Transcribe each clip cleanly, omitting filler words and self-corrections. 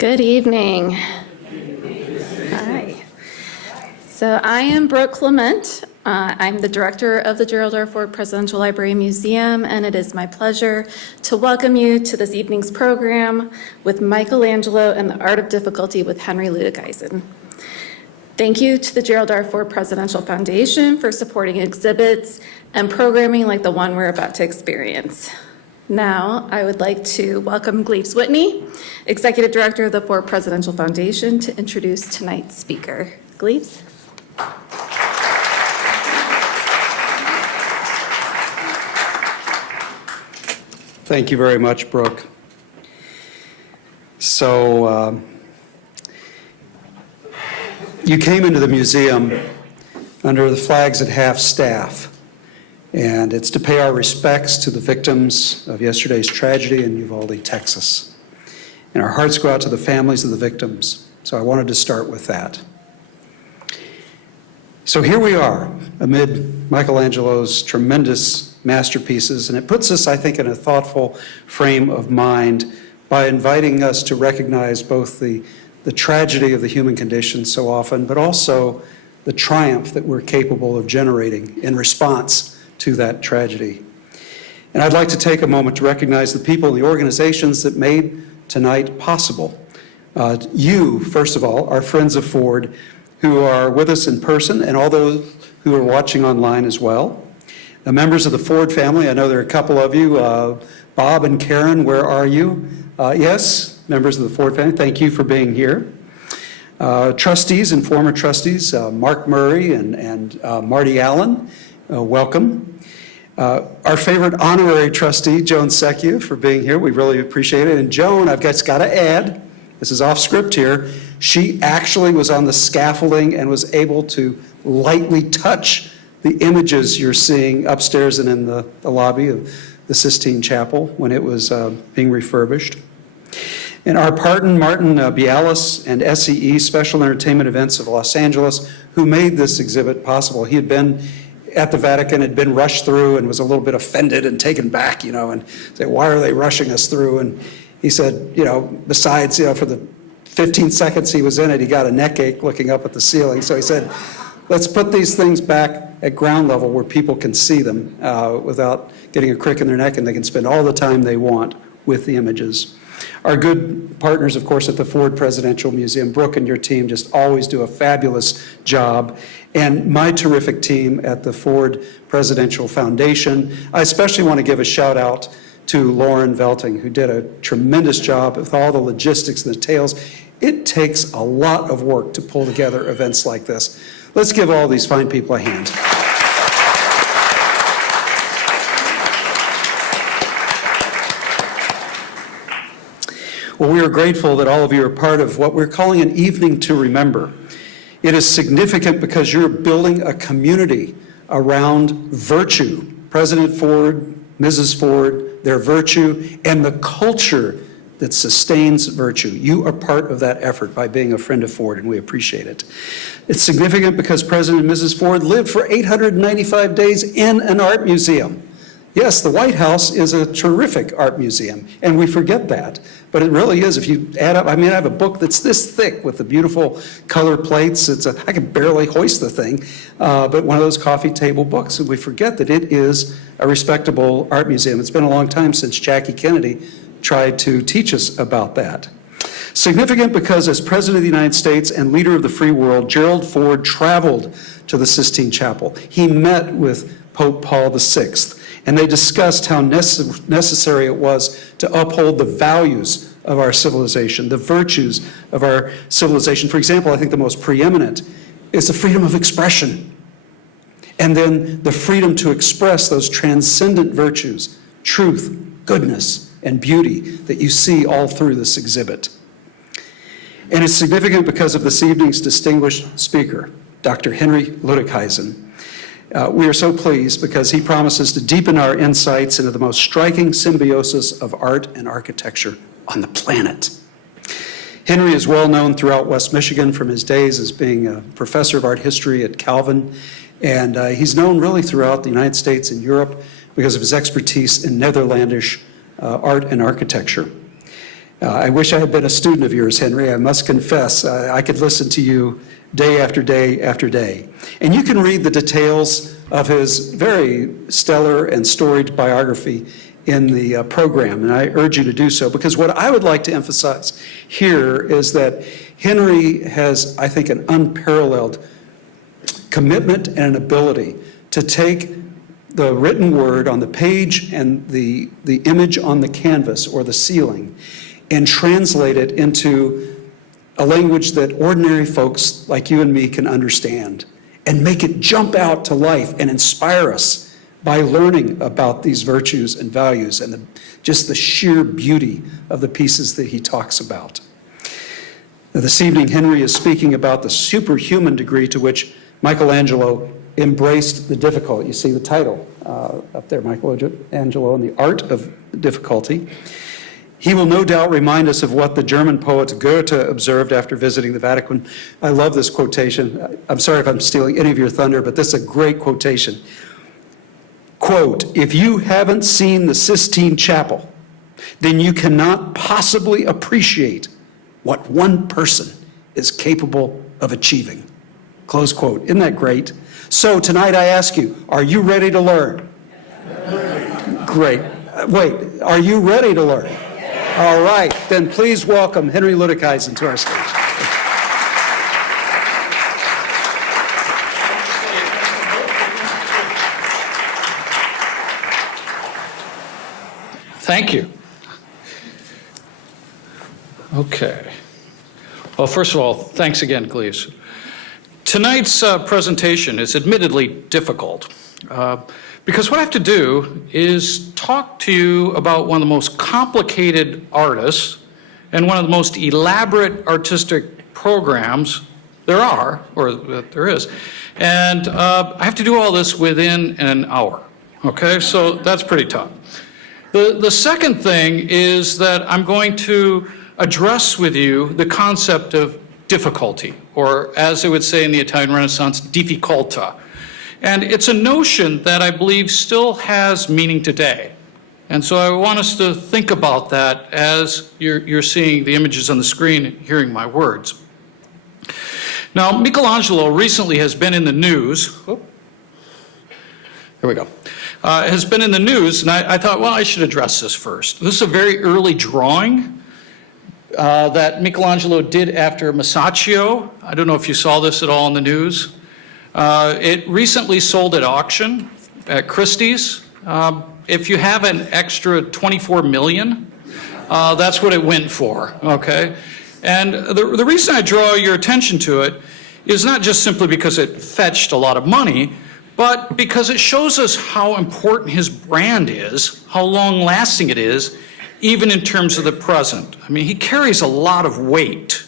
Good evening. Hi. So I am Brooke Clement. I'm the director of the Gerald R. Ford Presidential Library Museum, and it is my pleasure to welcome you to this evening's program with Michelangelo and the Art of Difficulty with Henry Luttikhuizen. Thank you to the Gerald R. Ford Presidential Foundation for supporting exhibits and programming like the one we're about to experience. Now, I would like to welcome Gleaves Whitney, Executive Director of the Ford Presidential Foundation, to introduce tonight's speaker. Gleaves. Thank you very much, Brooke. So, you came into the museum under the flags at half-staff. And it's to pay our respects to the victims of yesterday's tragedy in Uvalde, Texas. And our hearts go out to the families of the victims. So I wanted to start with that. So here we are amid Michelangelo's tremendous masterpieces, and it puts us, I think, in a thoughtful frame of mind by inviting us to recognize both the tragedy of the human condition so often, but also the triumph that we're capable of generating in response to that tragedy. And I'd like to take a moment to recognize the people and the organizations that made tonight possible. You, first of all, are friends of Ford who are with us in person, and all those who are watching online as well. The members of the Ford family, I know there are a couple of you. Bob and Karen, where are you? Yes, members of the Ford family, thank you for being here. Trustees and former trustees, Mark Murray and Marty Allen, welcome. Our favorite honorary trustee, Joan Secchia, for being here. We really appreciate it. And Joan, I've just got to add, this is off script here, she actually was on the scaffolding and was able to lightly touch the images you're seeing upstairs and in the lobby of the Sistine Chapel when it was being refurbished. And our partner, Martin Bialis and SEE, Special Entertainment Events of Los Angeles, who made this exhibit possible. He had been at the Vatican, had been rushed through and was a little bit offended and taken back, and said, why are they rushing us through? And he said, besides, for the 15 seconds he was in it, he got a neck ache looking up at the ceiling. So he said, let's put these things back at ground level where people can see them without getting a crick in their neck, and they can spend all the time they want with the images. Our good partners, of course, at the Ford Presidential Museum, Brooke and your team just always do a fabulous job. And my terrific team at the Ford Presidential Foundation. I especially want to give a shout out to Lauren Velting, who did a tremendous job with all the logistics and the details. It takes a lot of work to pull together events like this. Let's give all these fine people a hand. Well, we are grateful that all of you are part of what we're calling an evening to remember. It is significant because you're building a community around virtue. President Ford, Mrs. Ford, their virtue, and the culture that sustains virtue. You are part of that effort by being a friend of Ford, and we appreciate it. It's significant because President and Mrs. Ford lived for 895 days in an art museum. Yes, the White House is a terrific art museum, and we forget that. But it really is. If you add up, I have a book that's this thick with the beautiful color plates. I can barely hoist the thing, but one of those coffee table books. And we forget that it is a respectable art museum. It's been a long time since Jackie Kennedy tried to teach us about that. Significant because as President of the United States and leader of the free world, Gerald Ford traveled to the Sistine Chapel. He met with Pope Paul VI. And they discussed how necessary it was to uphold the values of our civilization, the virtues of our civilization. For example, I think the most preeminent is the freedom of expression. And then the freedom to express those transcendent virtues, truth, goodness, and beauty that you see all through this exhibit. And it's significant because of this evening's distinguished speaker, Dr. Henry Luttikhuizen. We are so pleased because he promises to deepen our insights into the most striking symbiosis of art and architecture on the planet. Henry is well known throughout West Michigan from his days as being a professor of art history at Calvin, and he's known really throughout the United States and Europe because of his expertise in Netherlandish art and architecture. I wish I had been a student of yours, Henry. I must confess, I could listen to you day after day after day. And you can read the details of his very stellar and storied biography in the program, and I urge you to do so, because what I would like to emphasize here is that Henry has, I think, an unparalleled commitment and an ability to take the written word on the page and the image on the canvas or the ceiling and translate it into a language that ordinary folks like you and me can understand, and make it jump out to life and inspire us by learning about these virtues and values and just the sheer beauty of the pieces that he talks about. Now, this evening, Henry is speaking about the superhuman degree to which Michelangelo embraced the difficult. You see the title up there, Michelangelo and the Art of Difficulty. He will no doubt remind us of what the German poet Goethe observed after visiting the Vatican. I love this quotation. I'm sorry if I'm stealing any of your thunder, but this is a great quotation. Quote, "If you haven't seen the Sistine Chapel, then you cannot possibly appreciate what one person is capable of achieving." Close quote. Isn't that great? So tonight I ask you, are you ready to learn? Great. Wait, are you ready to learn? All right, then please welcome Henry Luttikhuizen to our stage. Thank you. Okay. Well, first of all, thanks again, Cleves. Tonight's presentation is admittedly difficult because what I have to do is talk to you about one of the most complicated artists and one of the most elaborate artistic programs there are, or that there is. And I have to do all this within an hour, okay? So that's pretty tough. The second thing is that I'm going to address with you the concept of difficulty, or as they would say in the Italian Renaissance, difficoltà. And it's a notion that I believe still has meaning today. And so I want us to think about that as you're seeing the images on the screen and hearing my words. Now, Michelangelo recently has been in the news. Oh, here we go. Has been in the news, and I thought, well, I should address this first. This is a very early drawing that Michelangelo did after Masaccio. I don't know if you saw this at all in the news. It recently sold at auction at Christie's. If you have an extra 24 million, that's what it went for, okay? And the reason I draw your attention to it is not just simply because it fetched a lot of money, but because it shows us how important his brand is, how long-lasting it is, even in terms of the present. I mean, he carries a lot of weight,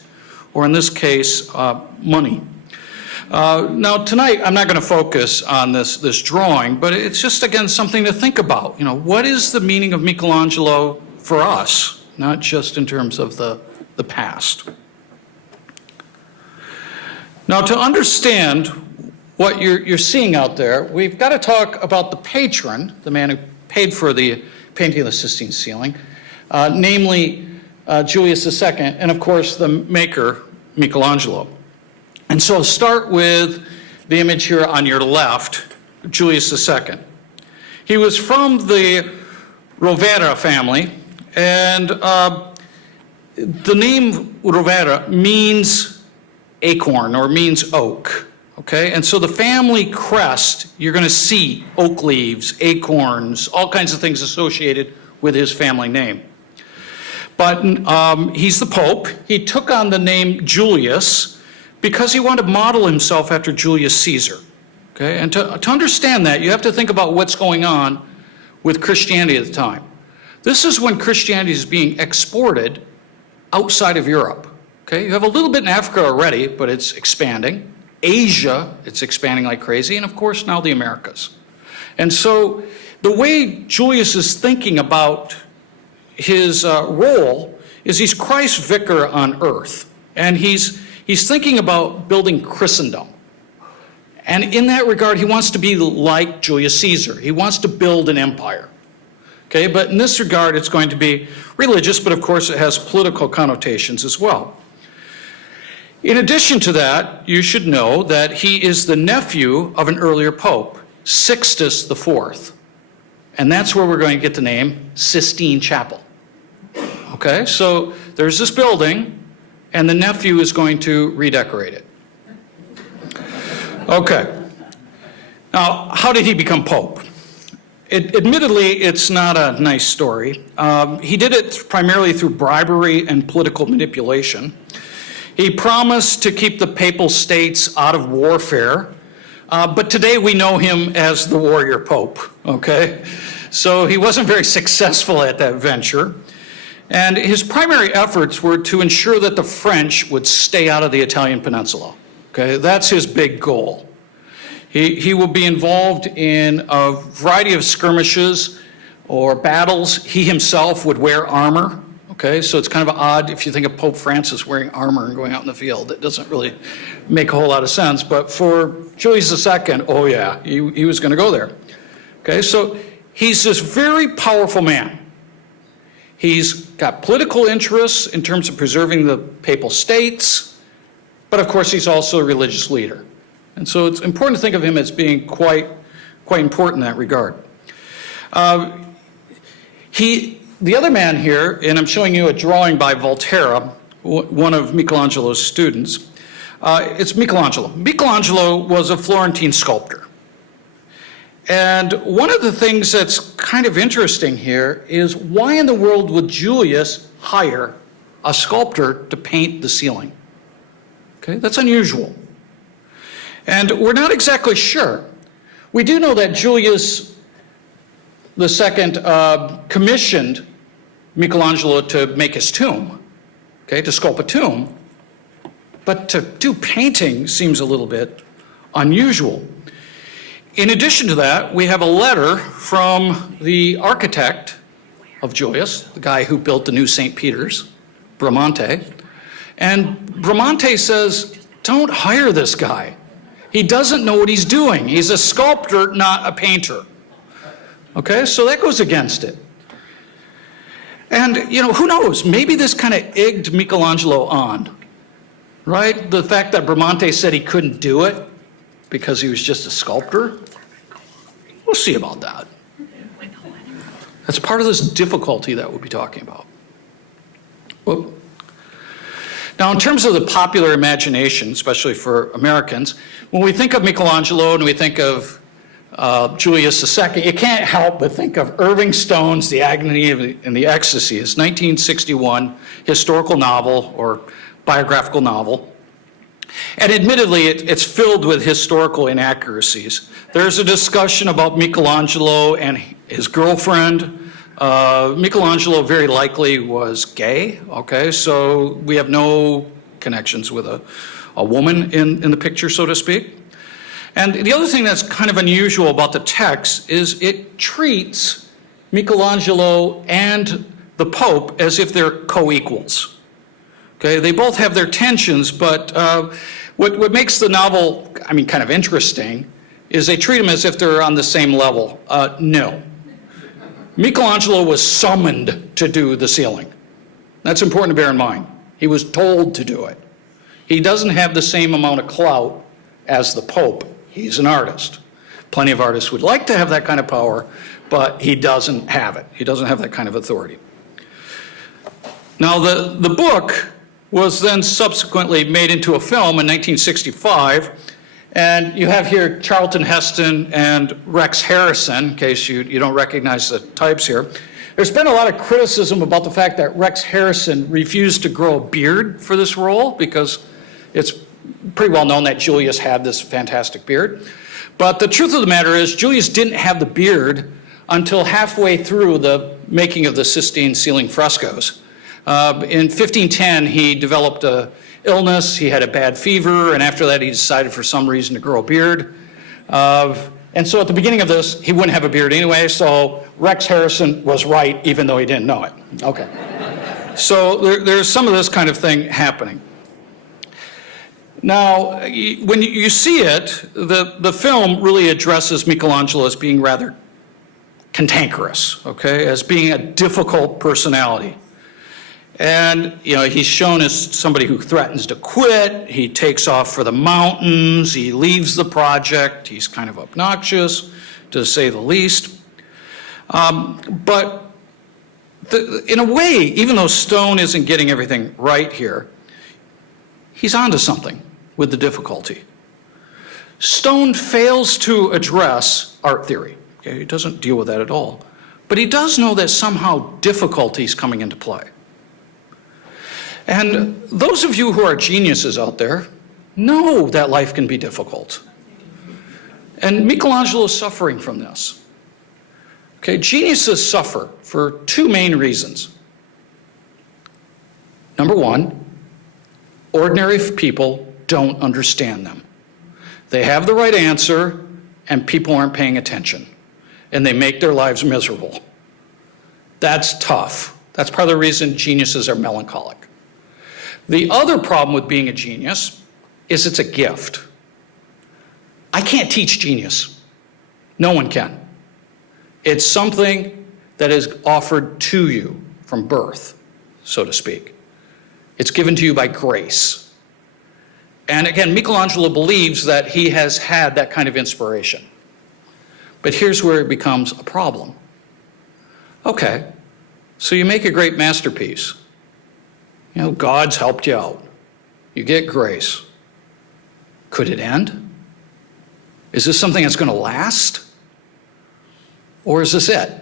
or in this case, money. Now, tonight, I'm not going to focus on this drawing, but it's just, again, something to think about. You know, what is the meaning of Michelangelo for us, not just in terms of the past? Now, to understand what you're seeing out there, we've got to talk about the patron, the man who paid for the painting of the Sistine ceiling, namely Julius II, and of course the maker, Michelangelo. And so start with the image here on your left, Julius II. He was from the Rovera family, and the name Rovera means acorn or means oak. Okay, and so the family crest, you're going to see oak leaves, acorns, all kinds of things associated with his family name. But he's the Pope. He took on the name Julius because he wanted to model himself after Julius Caesar. Okay, and to understand that, you have to think about what's going on with Christianity at the time. This is when Christianity is being exported outside of Europe. Okay, you have a little bit in Africa already, but it's expanding. Asia, it's expanding like crazy, and of course now the Americas. And so the way Julius is thinking about his role is he's Christ's vicar on earth, and he's thinking about building Christendom. And in that regard, he wants to be like Julius Caesar. He wants to build an empire. Okay, but in this regard, it's going to be religious, but of course it has political connotations as well. In addition to that, you should know that he is the nephew of an earlier pope, Sixtus IV. And that's where we're going to get the name Sistine Chapel. Okay, so there's this building, and the nephew is going to redecorate it. Okay. Now, how did he become pope? Admittedly, it's not a nice story. He did it primarily through bribery and political manipulation. He promised to keep the papal states out of warfare, but today we know him as the warrior pope, okay? So he wasn't very successful at that venture. And his primary efforts were to ensure that the French would stay out of the Italian peninsula, okay? That's his big goal. He will be involved in a variety of skirmishes or battles. He himself would wear armor. Okay, so it's kind of odd if you think of Pope Francis wearing armor and going out in the field. It doesn't really make a whole lot of sense. But for Julius II, oh yeah, he was going to go there. Okay, so he's this very powerful man. He's got political interests in terms of preserving the papal states, but of course he's also a religious leader. And so it's important to think of him as being quite important in that regard. The other man here, and I'm showing you a drawing by Volterra, one of Michelangelo's students. It's Michelangelo. Michelangelo was a Florentine sculptor. And one of the things that's kind of interesting here is why in the world would Julius hire a sculptor to paint the ceiling? Okay, that's unusual. And we're not exactly sure. We do know that Julius II commissioned Michelangelo to make his tomb, okay, to sculpt a tomb. But to do painting seems a little bit unusual. In addition to that, we have a letter from the architect of Julius, the guy who built the new St. Peter's, Bramante. And Bramante says, don't hire this guy. He doesn't know what he's doing. He's a sculptor, not a painter. Okay, so that goes against it. And, who knows? Maybe this kind of egged Michelangelo on, right? The fact that Bramante said he couldn't do it because he was just a sculptor. We'll see about that. That's part of this difficulty that we'll be talking about. Whoop. Now, in terms of the popular imagination, especially for Americans, when we think of Michelangelo and we think of Julius II, you can't help but think of Irving Stone's The Agony and the Ecstasy, his 1961 historical novel or biographical novel. And admittedly, it's filled with historical inaccuracies. There's a discussion about Michelangelo and his girlfriend. Michelangelo very likely was gay, okay? So we have no connections with a woman in the picture, so to speak. And the other thing that's kind of unusual about the text is it treats Michelangelo and the Pope as if they're co-equals. Okay, they both have their tensions, but what makes the novel, kind of interesting is they treat them as if they're on the same level. No. Michelangelo was summoned to do the ceiling. That's important to bear in mind. He was told to do it. He doesn't have the same amount of clout as the Pope. He's an artist. Plenty of artists would like to have that kind of power, but he doesn't have it. He doesn't have that kind of authority. Now, the book was then subsequently made into a film in 1965, and you have here Charlton Heston and Rex Harrison, in case you don't recognize the types here. There's been a lot of criticism about the fact that Rex Harrison refused to grow a beard for this role because it's pretty well known that Julius had this fantastic beard. But the truth of the matter is Julius didn't have the beard until halfway through the making of the Sistine ceiling frescoes. In 1510, he developed an illness, he had a bad fever, and after that he decided for some reason to grow a beard. And so at the beginning of this, he wouldn't have a beard anyway, so Rex Harrison was right, even though he didn't know it. Okay. So there's some of this kind of thing happening. Now, when you see it, the film really addresses Michelangelo as being rather cantankerous, okay, as being a difficult personality. And, he's shown as somebody who threatens to quit. He takes off for the mountains. He leaves the project. He's kind of obnoxious, to say the least. But in a way, even though Stone isn't getting everything right here, he's onto something with the difficulty. Stone fails to address art theory. Okay? He doesn't deal with that at all. But he does know that somehow difficulty is coming into play. And those of you who are geniuses out there know that life can be difficult. And Michelangelo is suffering from this. Okay, geniuses suffer for two main reasons. Number one, ordinary people don't understand them. They have the right answer, and people aren't paying attention, and they make their lives miserable. That's tough. That's part of the reason geniuses are melancholic. The other problem with being a genius is it's a gift. I can't teach genius. No one can. It's something that is offered to you from birth, so to speak. It's given to you by grace. And again, Michelangelo believes that he has had that kind of inspiration. But here's where it becomes a problem. Okay, so you make a great masterpiece. God's helped you out. You get grace. Could it end? Is this something that's going to last? Or is this it?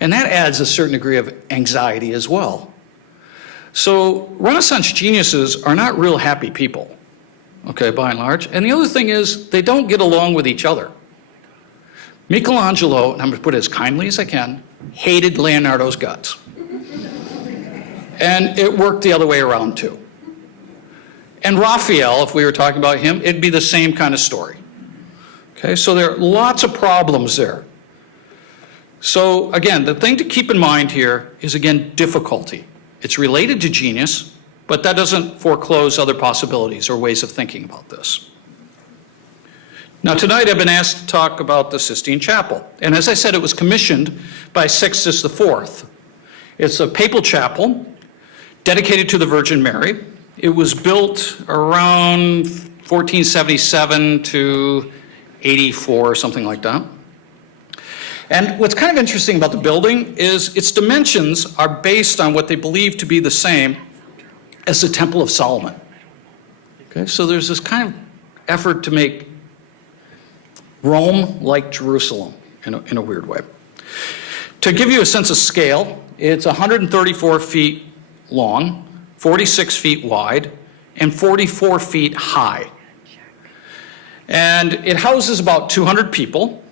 And that adds a certain degree of anxiety as well. So Renaissance geniuses are not real happy people, okay, by and large. And the other thing is they don't get along with each other. Michelangelo, and I'm going to put it as kindly as I can, hated Leonardo's guts. And it worked the other way around too. And Raphael, if we were talking about him, it'd be the same kind of story. Okay, so there are lots of problems there. So again, the thing to keep in mind here is, again, difficulty. It's related to genius, but that doesn't foreclose other possibilities or ways of thinking about this. Now tonight I've been asked to talk about the Sistine Chapel. And as I said, it was commissioned by Sixtus IV. It's a papal chapel dedicated to the Virgin Mary. It was built around 1477 to 84, something like that. And what's kind of interesting about the building is its dimensions are based on what they believe to be the same as the Temple of Solomon. Okay, so there's this kind of effort to make Rome like Jerusalem in a weird way. To give you a sense of scale, it's 134 feet long, 46 feet wide, and 44 feet high. And it houses about 200 people.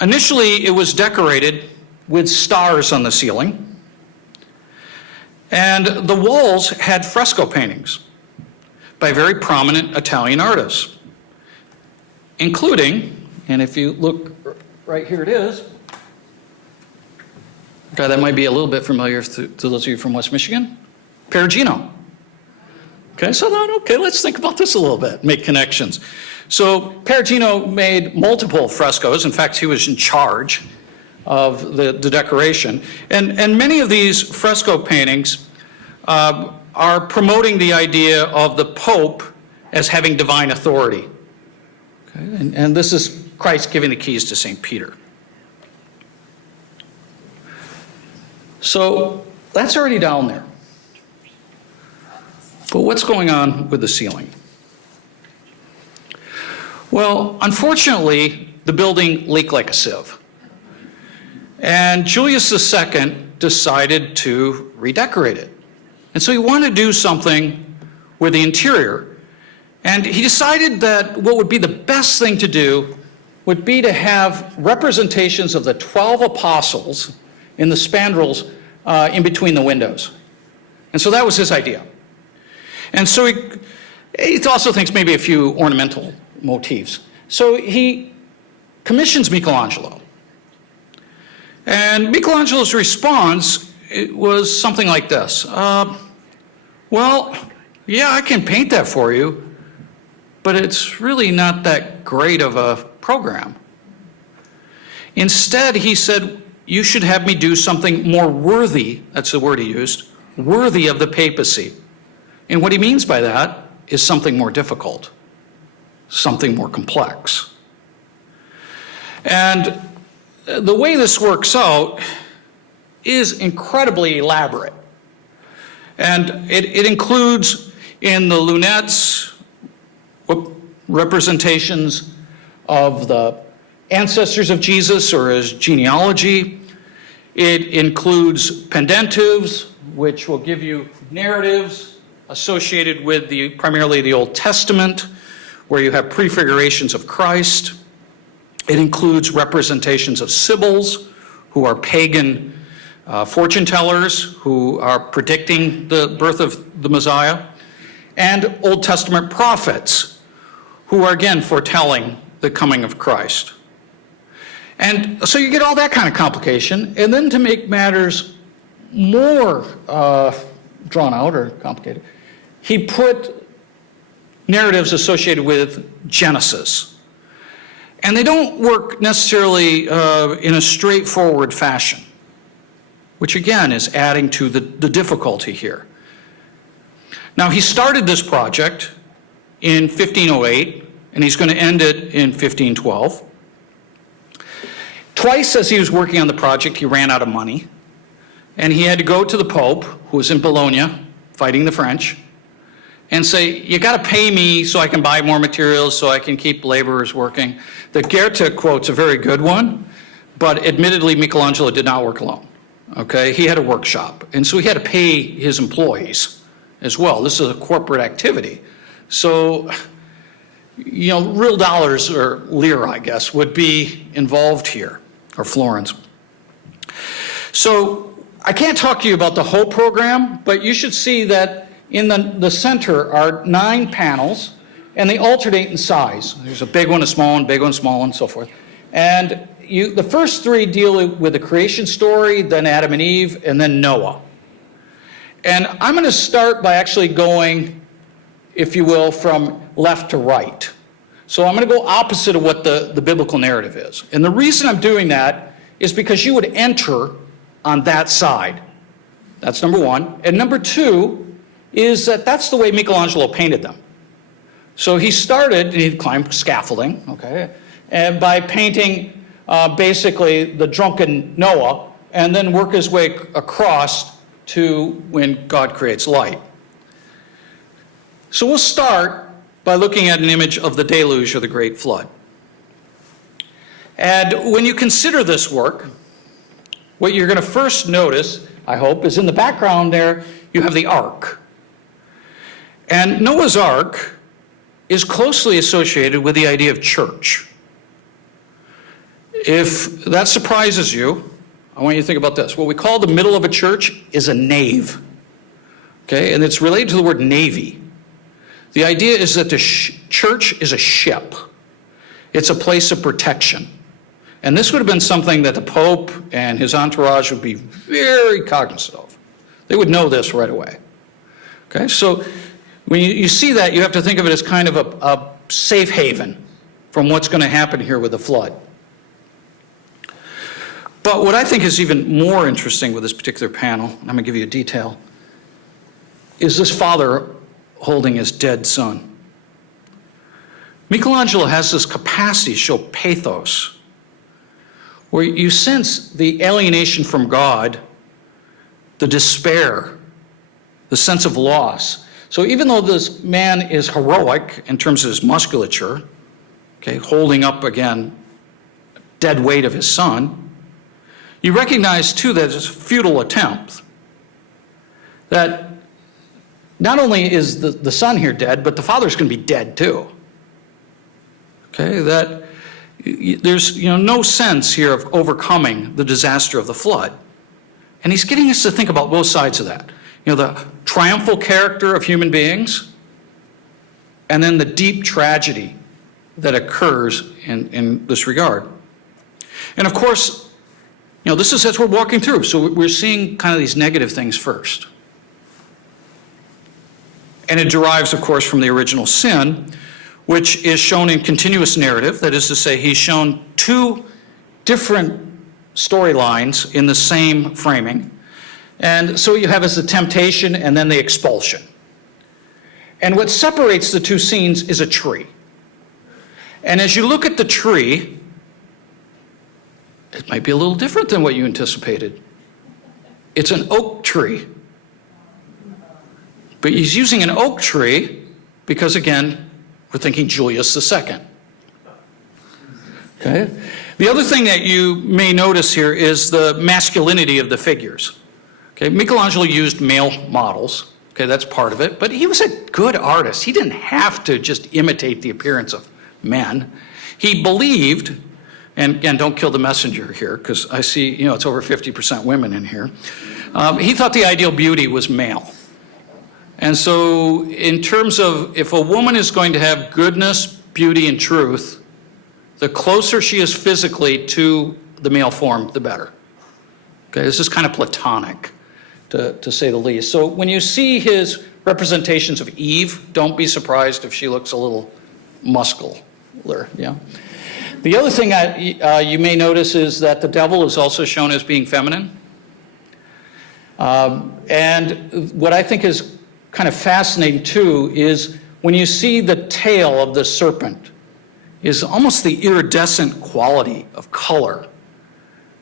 Initially, it was decorated with stars on the ceiling. And the walls had fresco paintings by very prominent Italian artists, including, and if you look right here it is, okay, that might be a little bit familiar to those of you from West Michigan, Perugino. Okay, so let's think about this a little bit, make connections. So Perugino made multiple frescoes. In fact, he was in charge of the decoration. And many of these fresco paintings are promoting the idea of the Pope as having divine authority. Okay, and this is Christ giving the keys to St. Peter. So that's already down there. But what's going on with the ceiling? Well, unfortunately, the building leaked like a sieve. And Julius II decided to redecorate it. And so he wanted to do something with the interior. And he decided that what would be the best thing to do would be to have representations of the 12 apostles in the spandrels in between the windows. And so that was his idea. And so he also thinks maybe a few ornamental motifs. So he commissions Michelangelo. And Michelangelo's response was something like this. Well, yeah, I can paint that for you, but it's really not that great of a program. Instead, he said, you should have me do something more worthy, that's the word he used, worthy of the papacy. And what he means by that is something more difficult, something more complex. And the way this works out is incredibly elaborate. And it includes in the lunettes representations of the ancestors of Jesus or his genealogy. It includes pendentives, which will give you narratives associated with primarily the Old Testament, where you have prefigurations of Christ. It includes representations of sibyls, who are pagan fortune tellers, who are predicting the birth of the Messiah, and Old Testament prophets, who are again foretelling the coming of Christ. And so you get all that kind of complication, and then to make matters more drawn out or complicated, he put narratives associated with Genesis. And they don't work necessarily in a straightforward fashion, which again is adding to the difficulty here. Now, he started this project in 1508, and he's going to end it in 1512. Twice as he was working on the project, he ran out of money, and he had to go to the Pope, who was in Bologna, fighting the French, and say, you got to pay me so I can buy more materials, so I can keep laborers working. The Goethe quote's a very good one, but admittedly, Michelangelo did not work alone. Okay, he had a workshop, and so he had to pay his employees as well. This is a corporate activity. So, real dollars, or lira, I guess, would be involved here, or florins. So, I can't talk to you about the whole program, but you should see that in the center are 9 panels, and they alternate in size. There's a big one, a small one, big one, small one, and so forth. And the first 3 deal with the creation story, then Adam and Eve, and then Noah. And I'm going to start by actually going, if you will, from left to right. So I'm going to go opposite of what the biblical narrative is. And the reason I'm doing that is because you would enter on that side. That's number one. And number two is that that's the way Michelangelo painted them. So he started, and he climbed scaffolding, okay, and by painting basically the drunken Noah, and then work his way across to when God creates light. So we'll start by looking at an image of the deluge, or the great flood. And when you consider this work, what you're going to first notice, I hope, is in the background there, you have the ark. And Noah's ark is closely associated with the idea of church. If that surprises you, I want you to think about this. What we call the middle of a church is a nave. Okay, and it's related to the word navy. The idea is that the church is a ship. It's a place of protection. And this would have been something that the Pope and his entourage would be very cognizant of. They would know this right away. Okay, so when you see that, you have to think of it as kind of a safe haven from what's going to happen here with the flood. But what I think is even more interesting with this particular panel, and I'm going to give you a detail, is this father holding his dead son. Michelangelo has this capacity to show pathos, where you sense the alienation from God, the despair, the sense of loss. So even though this man is heroic in terms of his musculature, okay, holding up again dead weight of his son, you recognize too that it's a futile attempt. That not only is the son here dead, but the father's going to be dead too. Okay, that there's no sense here of overcoming the disaster of the flood. And he's getting us to think about both sides of that. The triumphal character of human beings, and then the deep tragedy that occurs in this regard. And of course, this is as we're walking through. So we're seeing kind of these negative things first. And it derives, of course, from the original sin, which is shown in continuous narrative. That is to say, he's shown 2 different storylines in the same framing. And so what you have is the temptation and then the expulsion. And what separates the two scenes is a tree. And as you look at the tree, it might be a little different than what you anticipated. It's an oak tree. But he's using an oak tree because, again, we're thinking Julius II. Okay? The other thing that you may notice here is the masculinity of the figures. Okay? Michelangelo used male models. Okay, that's part of it. But he was a good artist. He didn't have to just imitate the appearance of men. He believed, and again, don't kill the messenger here, because I see, it's over 50% women in here. He thought the ideal beauty was male. And so in terms of if a woman is going to have goodness, beauty, and truth, the closer she is physically to the male form, the better. Okay, this is kind of Platonic, to say the least. So when you see his representations of Eve, don't be surprised if she looks a little muscular. Yeah. The other thing you may notice is that the devil is also shown as being feminine. And what I think is kind of fascinating too is when you see the tail of the serpent is almost the iridescent quality of color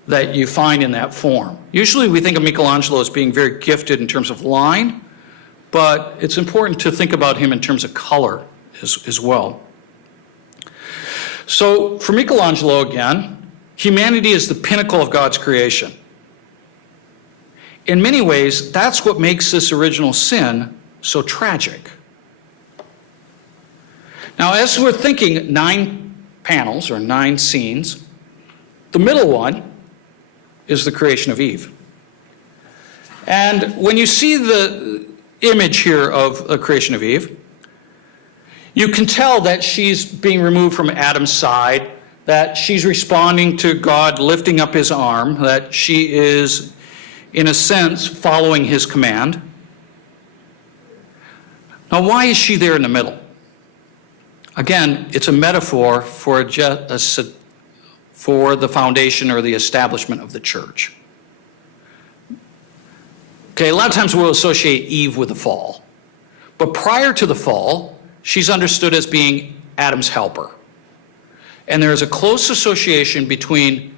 that you find in that form. Usually we think of Michelangelo as being very gifted in terms of line, but it's important to think about him in terms of color as well. So for Michelangelo, again, humanity is the pinnacle of God's creation. In many ways, that's what makes this original sin so tragic. Now, as we're thinking 9 panels or 9 scenes, the middle one is the creation of Eve. And when you see the image here of the creation of Eve, you can tell that she's being removed from Adam's side, that she's responding to God lifting up his arm, that she is, in a sense, following his command. Now, why is she there in the middle? Again, it's a metaphor for the foundation or the establishment of the church. Okay, a lot of times we'll associate Eve with the fall. But prior to the fall, she's understood as being Adam's helper. And there is a close association between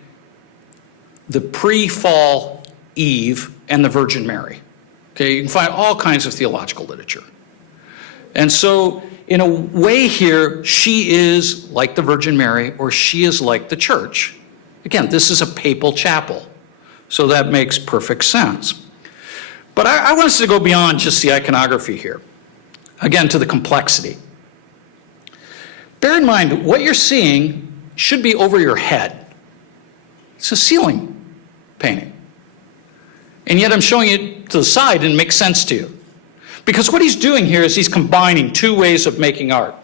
the pre-fall Eve and the Virgin Mary. Okay, you can find all kinds of theological literature. And so, in a way here, she is like the Virgin Mary, or she is like the church. Again, this is a papal chapel, so that makes perfect sense. But I want us to go beyond just the iconography here, again, to the complexity. Bear in mind, what you're seeing should be over your head. It's a ceiling painting. And yet I'm showing it to the side and it makes sense to you. Because what he's doing here is he's combining 2 ways of making art.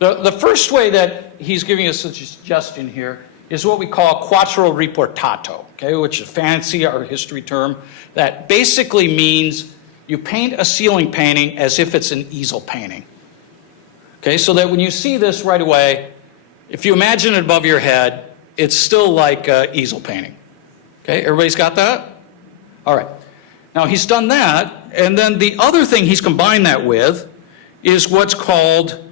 The first way that he's giving us a suggestion here is what we call quattro riportato, okay, which is a fancy art history term that basically means you paint a ceiling painting as if it's an easel painting. Okay, so that when you see this right away, if you imagine it above your head, it's still like an easel painting. Okay, everybody's got that? All right. Now he's done that, and then the other thing he's combined that with is what's called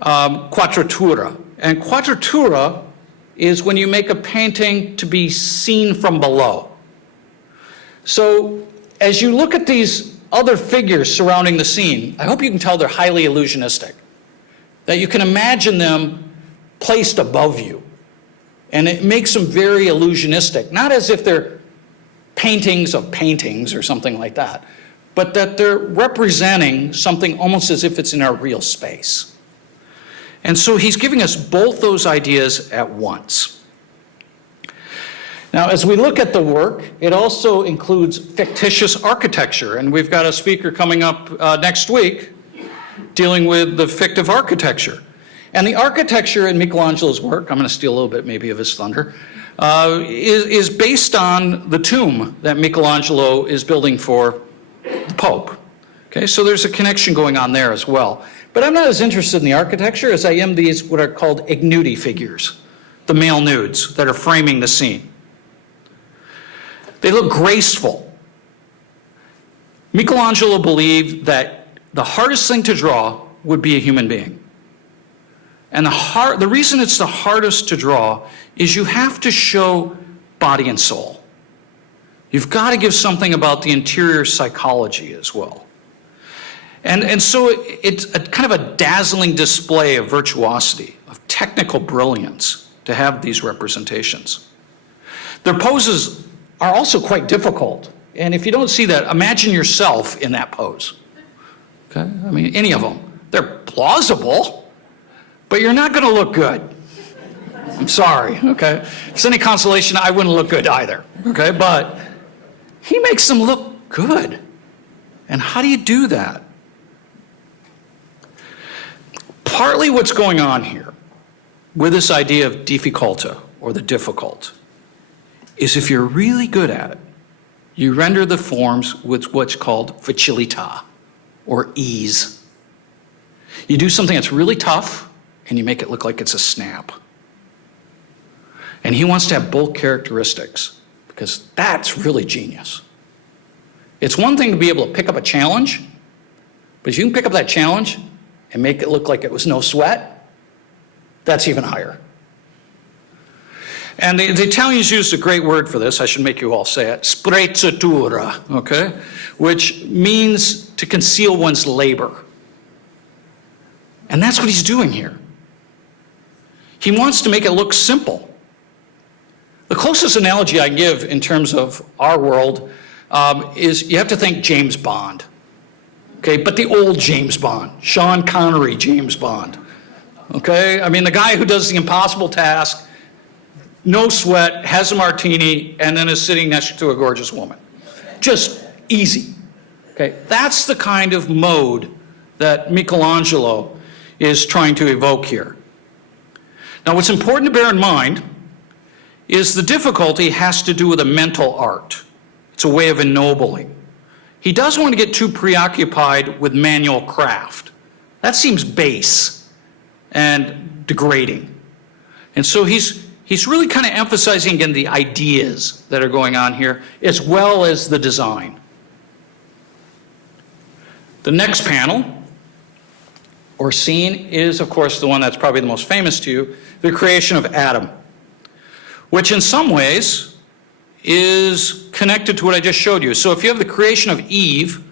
quadratura. And quadratura is when you make a painting to be seen from below. So as you look at these other figures surrounding the scene, I hope you can tell they're highly illusionistic. That you can imagine them placed above you. And it makes them very illusionistic, not as if they're paintings of paintings or something like that, but that they're representing something almost as if it's in our real space. And so he's giving us both those ideas at once. Now, as we look at the work, it also includes fictitious architecture, and we've got a speaker coming up next week dealing with the fictive architecture. And the architecture in Michelangelo's work, I'm going to steal a little bit maybe of his thunder, is based on the tomb that Michelangelo is building for the Pope. Okay, so there's a connection going on there as well. But I'm not as interested in the architecture as I am these what are called ignudi figures. the male nudes that are framing the scene. They look graceful. Michelangelo believed that the hardest thing to draw would be a human being. And the reason it's the hardest to draw is you have to show body and soul. You've got to give something about the interior psychology as well. And so it's a kind of a dazzling display of virtuosity, of technical brilliance to have these representations. Their poses are also quite difficult. And if you don't see that, imagine yourself in that pose. Okay? I mean, any of them. They're plausible, but you're not going to look good. I'm sorry, okay? If it's any consolation, I wouldn't look good either, okay? But he makes them look good. And how do you do that? Partly what's going on here with this idea of difficultà, or the difficult, is if you're really good at it, you render the forms with what's called facilità, or ease. You do something that's really tough, and you make it look like it's a snap. And he wants to have both characteristics, because that's really genius. It's one thing to be able to pick up a challenge, but if you can pick up that challenge and make it look like it was no sweat, that's even higher. And the Italians used a great word for this, I should make you all say it, sprezzatura, okay? Which means to conceal one's labor. And that's what he's doing here. He wants to make it look simple. The closest analogy I give in terms of our world is you have to think James Bond. Okay, but the old James Bond, Sean Connery James Bond. Okay, I mean the guy who does the impossible task, no sweat, has a martini, and then is sitting next to a gorgeous woman. Just easy. Okay, that's the kind of mode that Michelangelo is trying to evoke here. Now what's important to bear in mind is the difficulty has to do with a mental art. It's a way of ennobling. He doesn't want to get too preoccupied with manual craft. That seems base and degrading. And so he's really kind of emphasizing again the ideas that are going on here, as well as the design. The next panel, or scene, is of course the one that's probably the most famous to you, the creation of Adam, which in some ways is connected to what I just showed you. So if you have the creation of Eve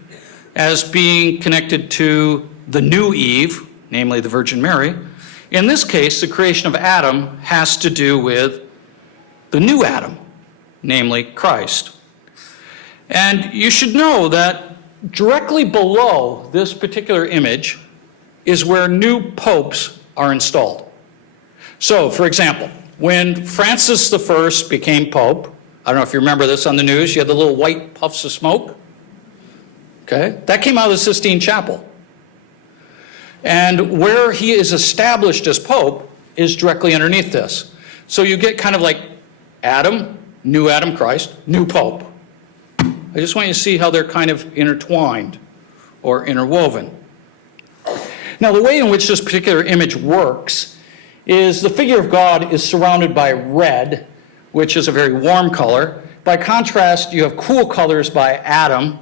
as being connected to the new Eve, namely the Virgin Mary, in this case, the creation of Adam has to do with the new Adam, namely Christ. And you should know that directly below this particular image is where new popes are installed. So, for example, when Francis I became pope, I don't know if you remember this on the news, you had the little white puffs of smoke. Okay, that came out of the Sistine Chapel. And where he is established as pope is directly underneath this. So you get kind of like Adam, new Adam Christ, new pope. I just want you to see how they're kind of intertwined or interwoven. Now the way in which this particular image works is the figure of God is surrounded by red, which is a very warm color. By contrast, you have cool colors by Adam,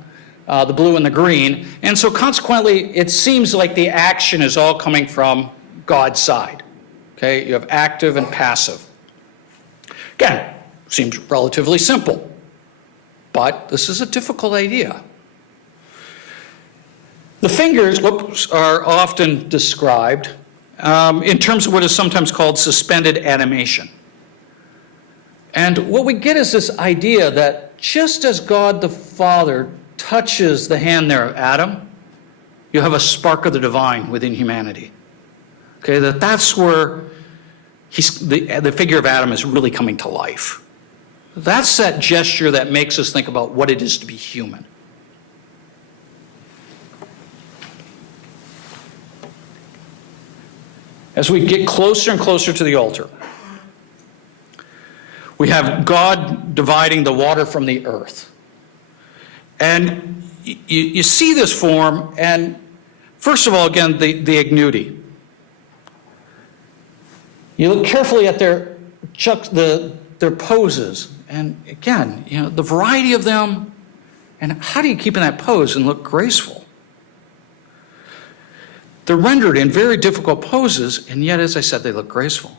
the blue and the green. And so consequently, it seems like the action is all coming from God's side. Okay, you have active and passive. Again, seems relatively simple, but this is a difficult idea. The fingers are often described in terms of what is sometimes called suspended animation. And what we get is this idea that just as God the Father touches the hand there of Adam, you have a spark of the divine within humanity. Okay, that's where the figure of Adam is really coming to life. That's that gesture that makes us think about what it is to be human. As we get closer and closer to the altar, we have God dividing the water from the earth. And you see this form, and first of all, again, the ignuti. You look carefully at their their poses. And again, the variety of them, and how do you keep in that pose and look graceful? They're rendered in very difficult poses, and yet, as I said, they look graceful.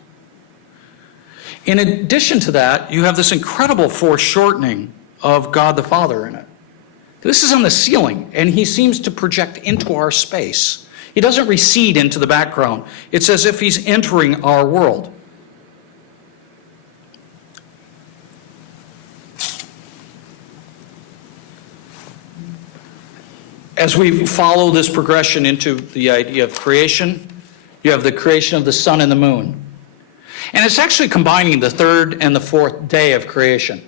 In addition to that, you have this incredible foreshortening of God the Father in it. This is on the ceiling, and he seems to project into our space. He doesn't recede into the background. It's as if he's entering our world. As we follow this progression into the idea of creation, you have the creation of the sun and the moon. And it's actually combining the third and the fourth day of creation.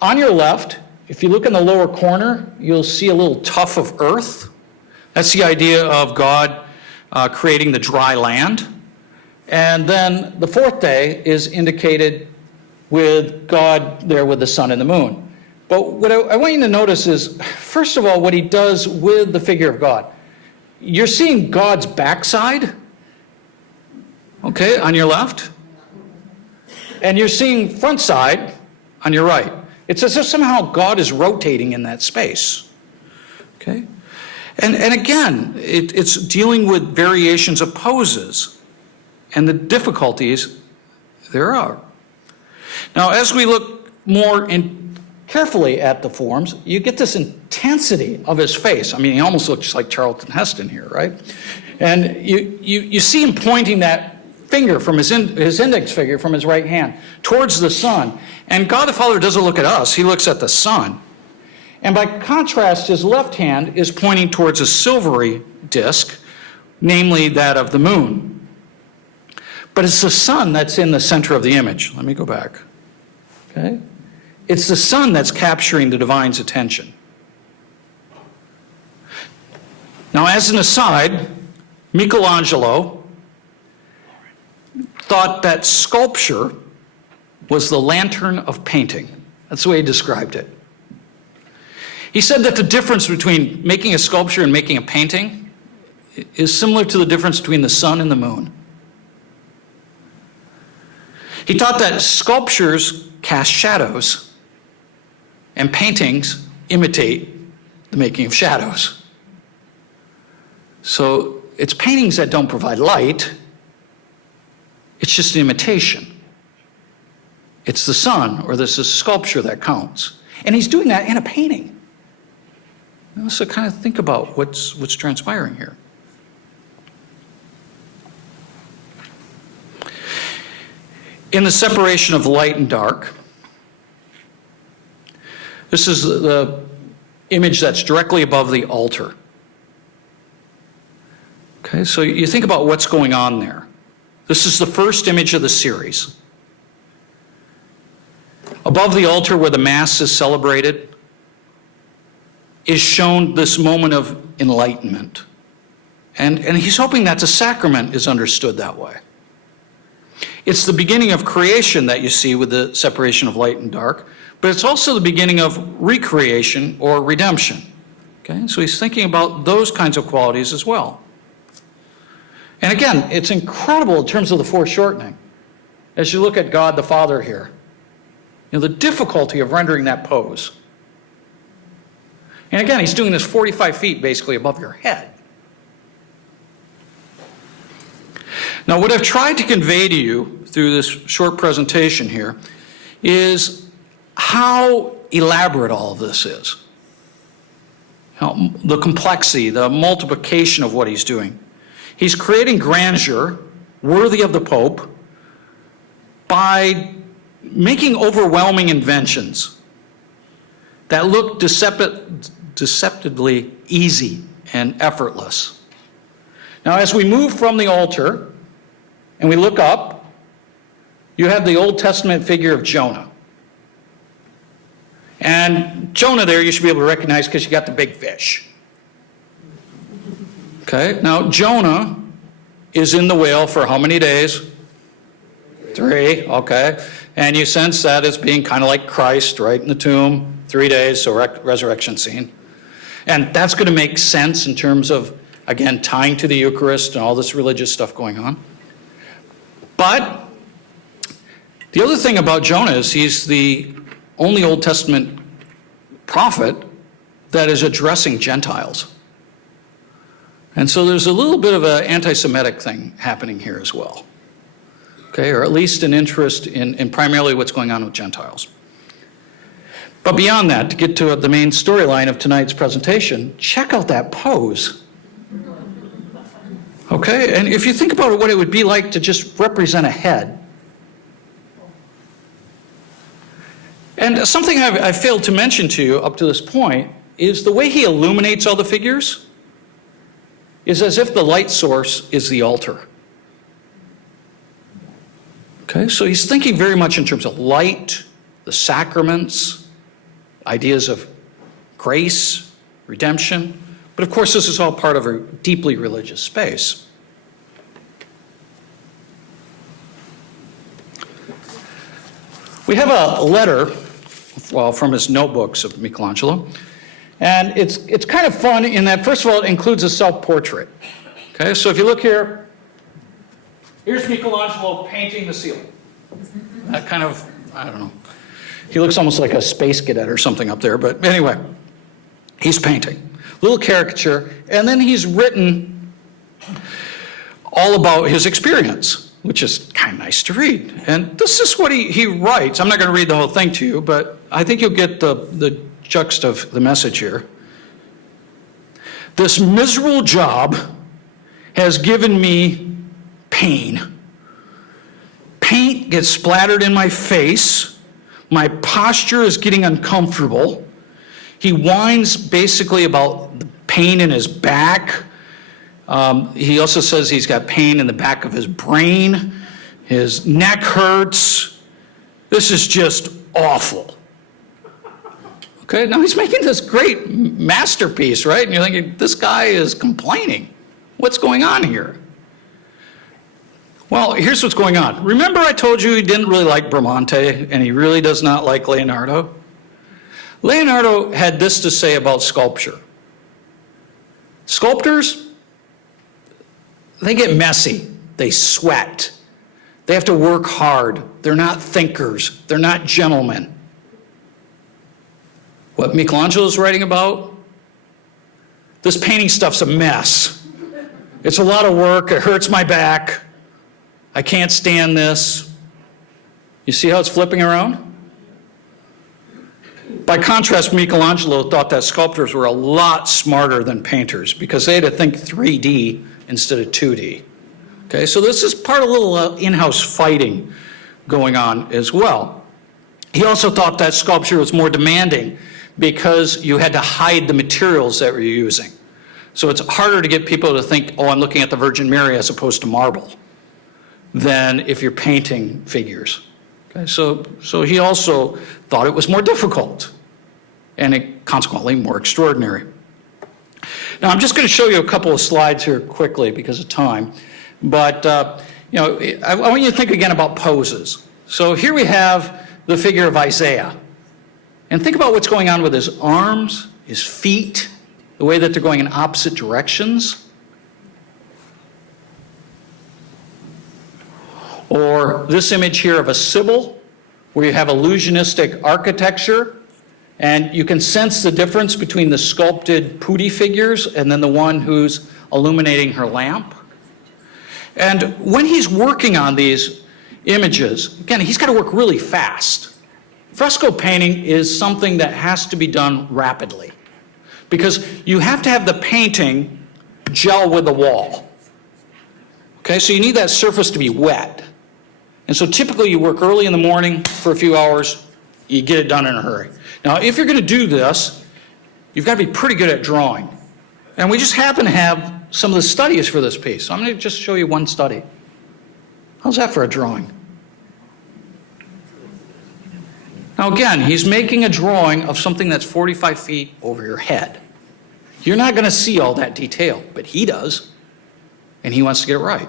On your left, if you look in the lower corner, you'll see a little tuft of earth. That's the idea of God creating the dry land. And then the fourth day is indicated with God there with the sun and the moon. But what I want you to notice is, first of all, what he does with the figure of God. You're seeing God's backside, okay, on your left. And you're seeing front side on your right. It's as if somehow God is rotating in that space, okay? And again, it's dealing with variations of poses and the difficulties there are. Now, as we look more carefully at the forms, you get this intensity of his face. I mean, he almost looks like Charlton Heston here, right? And you see him pointing that finger from his index finger from his right hand towards the sun. And God the Father doesn't look at us, he looks at the sun. And by contrast, his left hand is pointing towards a silvery disk, namely that of the moon. But it's the sun that's in the center of the image. Let me go back. Okay? It's the sun that's capturing the divine's attention. Now, as an aside, Michelangelo thought that sculpture was the lantern of painting. That's the way he described it. He said that the difference between making a sculpture and making a painting is similar to the difference between the sun and the moon. He thought that sculptures cast shadows and paintings imitate the making of shadows. So it's paintings that don't provide light. It's just an imitation. It's the sun or this is sculpture that counts. And he's doing that in a painting. So kind of think about what's transpiring here. In the separation of light and dark, this is the image that's directly above the altar. Okay, so you think about what's going on there. This is the first image of the series. Above the altar where the Mass is celebrated is shown this moment of enlightenment. And he's hoping that the sacrament is understood that way. It's the beginning of creation that you see with the separation of light and dark, but it's also the beginning of recreation or redemption. Okay, so he's thinking about those kinds of qualities as well. And again, it's incredible in terms of the foreshortening. As you look at God the Father here, the difficulty of rendering that pose. And again, he's doing this 45 feet basically above your head. Now, what I've tried to convey to you through this short presentation here is how elaborate all of this is. The complexity, the multiplication of what he's doing. He's creating grandeur worthy of the Pope by making overwhelming inventions that look deceptively easy and effortless. Now, as we move from the altar and we look up, you have the Old Testament figure of Jonah. And Jonah there you should be able to recognize because you got the big fish. Okay, now Jonah is in the whale for how many days? 3, okay. And you sense that as being kind of like Christ, right, in the tomb, 3 days, so resurrection scene. And that's going to make sense in terms of, again, tying to the Eucharist and all this religious stuff going on. But The other thing about Jonah is he's the only Old Testament prophet that is addressing Gentiles. And so there's a little bit of an anti-Semitic thing happening here as well. Okay, or at least an interest in primarily what's going on with Gentiles. But beyond that, to get to the main storyline of tonight's presentation, check out that pose. Okay, and if you think about what it would be like to just represent a head. And something I've failed to mention to you up to this point is the way he illuminates all the figures is as if the light source is the altar. Okay, so he's thinking very much in terms of light, the sacraments, ideas of grace, redemption. But of course, this is all part of a deeply religious space. We have a letter from his notebooks of Michelangelo. And it's kind of fun in that, first of all, it includes a self-portrait. Okay, so if you look here, here's Michelangelo painting the ceiling. That kind of, I don't know. He looks almost like a space cadet or something up there, but anyway, he's painting. Little caricature, and then he's written all about his experience, which is kind of nice to read. And this is what he writes. I'm not going to read the whole thing to you, but I think you'll get the juxt of the message here. This miserable job has given me pain. Paint gets splattered in my face. My posture is getting uncomfortable. He whines basically about the pain in his back. He also says he's got pain in the back of his brain. His neck hurts. This is just awful. Okay, now he's making this great masterpiece, right? And you're thinking, this guy is complaining. What's going on here? Well, here's what's going on. Remember I told you he didn't really like Bramante, and he really does not like Leonardo? Leonardo had this to say about sculpture. Sculptors, they get messy. They sweat. They have to work hard. They're not thinkers. They're not gentlemen. What Michelangelo's writing about? This painting stuff's a mess. It's a lot of work. It hurts my back. I can't stand this. You see how it's flipping around? By contrast, Michelangelo thought that sculptors were a lot smarter than painters because they had to think 3D instead of 2D. Okay, so this is part of a little in-house fighting going on as well. He also thought that sculpture was more demanding because you had to hide the materials that you're using. So it's harder to get people to think, oh, I'm looking at the Virgin Mary as opposed to marble, than if you're painting figures. Okay, so he also thought it was more difficult and consequently more extraordinary. Now, I'm just going to show you a couple of slides here quickly because of time. But, I want you to think again about poses. So here we have the figure of Isaiah. And think about what's going on with his arms, his feet, the way that they're going in opposite directions. Or this image here of a Sibyl, where you have illusionistic architecture, and you can sense the difference between the sculpted putti figures and then the one who's illuminating her lamp. And when he's working on these images, again, he's got to work really fast. Fresco painting is something that has to be done rapidly because you have to have the painting gel with the wall. Okay, so you need that surface to be wet. And so typically you work early in the morning for a few hours, you get it done in a hurry. Now, if you're going to do this, you've got to be pretty good at drawing. And we just happen to have some of the studies for this piece. So I'm going to just show you one study. How's that for a drawing? Now again, he's making a drawing of something that's 45 feet over your head. You're not going to see all that detail, but he does, and he wants to get it right.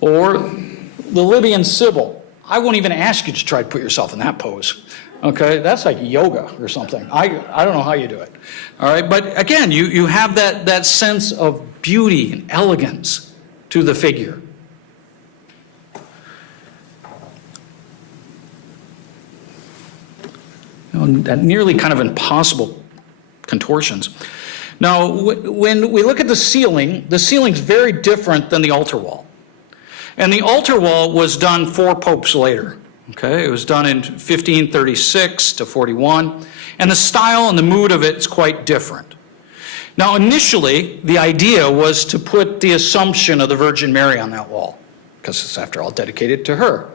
Or the Libyan Sibyl. I won't even ask you to try to put yourself in that pose. Okay, that's like yoga or something. I don't know how you do it. All right, but again, you have that sense of beauty and elegance to the figure. nearly kind of impossible contortions. Now, when we look at the ceiling's very different than the altar wall. And the altar wall was done 4 popes later. Okay, it was done in 1536 to 41, and the style and the mood of it is quite different. Now, initially, the idea was to put the Assumption of the Virgin Mary on that wall, because it's, after all, dedicated to her.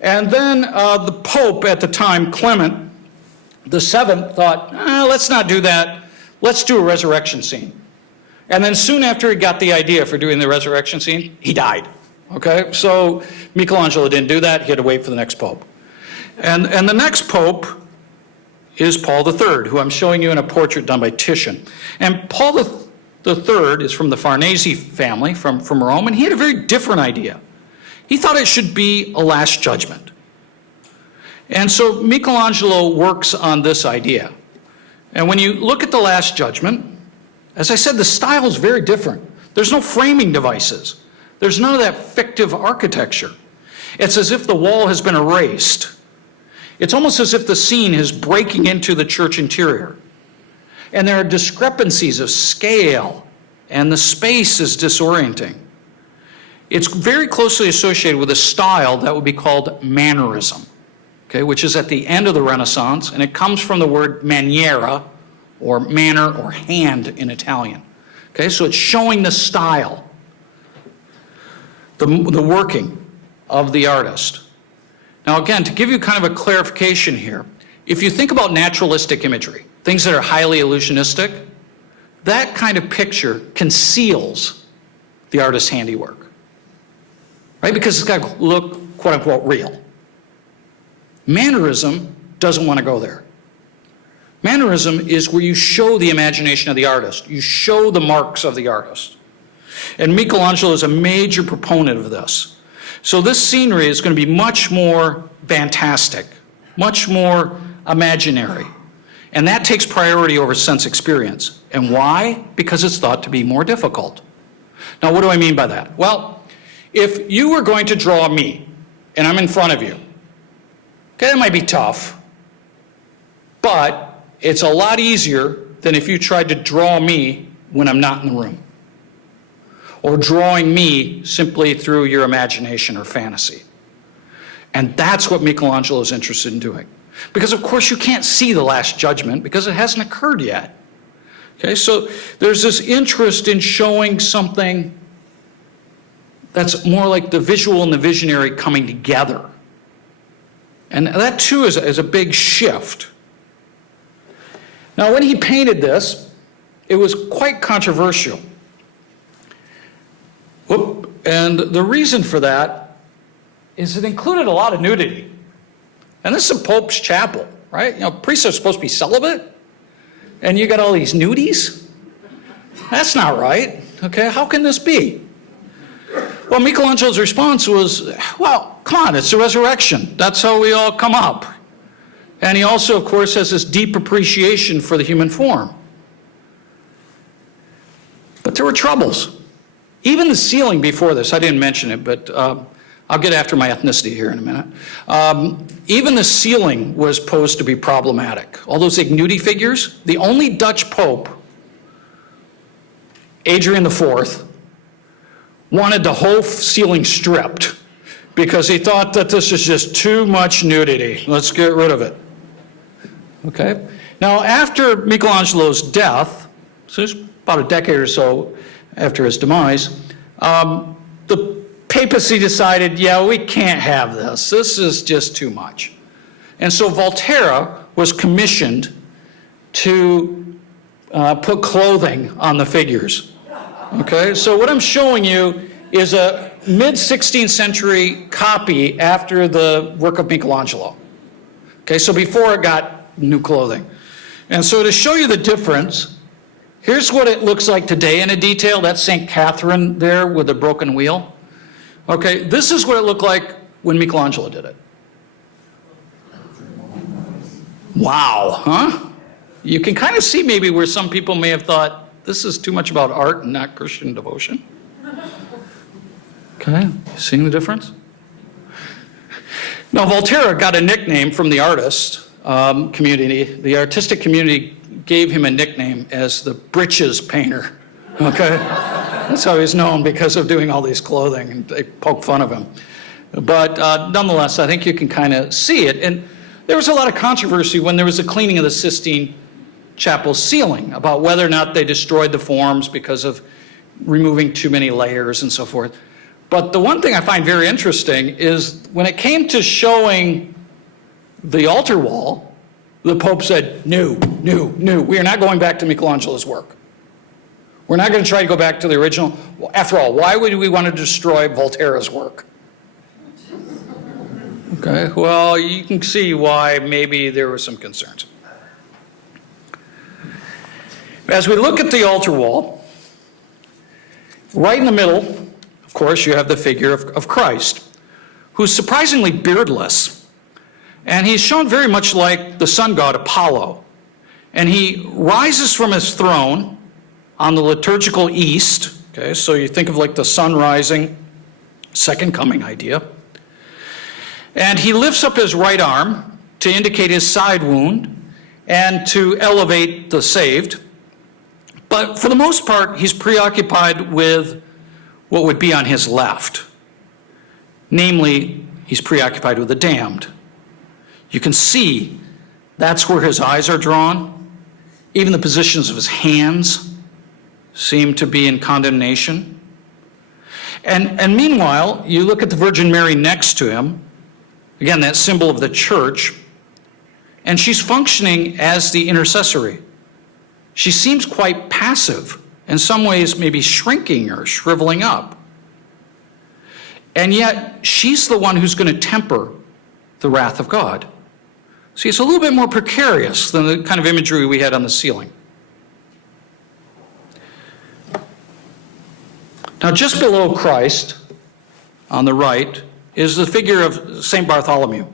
And then the Pope at the time, Clement the Seventh, thought, let's not do that. Let's do a resurrection scene. And then soon after he got the idea for doing the resurrection scene, he died. Okay, so Michelangelo didn't do that. He had to wait for the next Pope. And the next Pope is Paul III, who I'm showing you in a portrait done by Titian. And Paul III is from the Farnese family from Rome, and he had a very different idea. He thought it should be a last judgment. And so Michelangelo works on this idea. And when you look at the Last Judgment, as I said, the style is very different. There's no framing devices. There's none of that fictive architecture. It's as if the wall has been erased. It's almost as if the scene is breaking into the church interior. And there are discrepancies of scale, and the space is disorienting. It's very closely associated with a style that would be called mannerism, okay, which is at the end of the Renaissance, and it comes from the word maniera, or manner, or hand in Italian. Okay, so it's showing the style, the working of the artist. Now again, to give you kind of a clarification here, if you think about naturalistic imagery, things that are highly illusionistic, that kind of picture conceals the artist's handiwork, right? Because it's got to look, quote unquote, real. Mannerism doesn't want to go there. Mannerism is where you show the imagination of the artist. You show the marks of the artist. And Michelangelo is a major proponent of this. So this scenery is going to be much more fantastic, much more imaginary. And that takes priority over sense experience. And why? Because it's thought to be more difficult. Now, what do I mean by that? Well, if you were going to draw me, and I'm in front of you, okay, that might be tough, but it's a lot easier than if you tried to draw me when I'm not in the room, or drawing me simply through your imagination or fantasy. And that's what Michelangelo is interested in doing. Because of course you can't see the Last Judgment because it hasn't occurred yet. Okay, so there's this interest in showing something that's more like the visual and the visionary coming together. And that too is a big shift. Now when he painted this, it was quite controversial. And the reason for that is it included a lot of nudity. And this is a Pope's chapel, right? You know, priests are supposed to be celibate, and you got all these nudies? That's not right, okay? How can this be? Well, Michelangelo's response was, well, come on, it's the resurrection. That's how we all come up. And he also, of course, has this deep appreciation for the human form. But there were troubles. Even the ceiling before this, I didn't mention it, but I'll get after my ethnicity here in a minute. Even the ceiling was posed to be problematic. All those ignudi figures, the only Dutch Pope, Adrian IV, wanted the whole ceiling stripped because he thought that this is just too much nudity. Let's get rid of it. Okay? Now, after Michelangelo's death, so it's about a decade or so after his demise, the papacy decided, yeah, we can't have this. This is just too much. And so Volterra was commissioned to put clothing on the figures. Okay, so what I'm showing you is a mid-16th century copy after the work of Michelangelo. Okay, so before it got new clothing. And so to show you the difference, here's what it looks like today in a detail. That's St. Catherine there with a broken wheel. Okay, this is what it looked like when Michelangelo did it. Wow, huh? You can kind of see maybe where some people may have thought, this is too much about art and not Christian devotion. Okay, seeing the difference? Now, Volterra got a nickname from the artist. community, the artistic community gave him a nickname as the breeches painter, okay? That's how he's known, because of doing all these clothing, and they poke fun of him. But nonetheless, I think you can kind of see it. And there was a lot of controversy when there was a cleaning of the Sistine Chapel ceiling about whether or not they destroyed the forms because of removing too many layers and so forth. But the one thing I find very interesting is when it came to showing the altar wall, the Pope said, no, we are not going back to Michelangelo's work. We're not going to try to go back to the original. After all, why would we want to destroy Voltaire's work? Okay, well, you can see why maybe there were some concerns. As we look at the altar wall, right in the middle, of course, you have the figure of Christ, who's surprisingly beardless. And he's shown very much like the sun god Apollo. And he rises from his throne on the liturgical east. Okay, so you think of like the sun rising, second coming idea. And he lifts up his right arm to indicate his side wound and to elevate the saved. But for the most part, he's preoccupied with what would be on his left. Namely, he's preoccupied with the damned. You can see that's where his eyes are drawn. Even the positions of his hands seem to be in condemnation. And meanwhile, you look at the Virgin Mary next to him, again, that symbol of the church, and she's functioning as the intercessory. She seems quite passive, in some ways maybe shrinking or shriveling up. And yet, she's the one who's going to temper the wrath of God. See, it's a little bit more precarious than the kind of imagery we had on the ceiling. Now, just below Christ, on the right, is the figure of St. Bartholomew.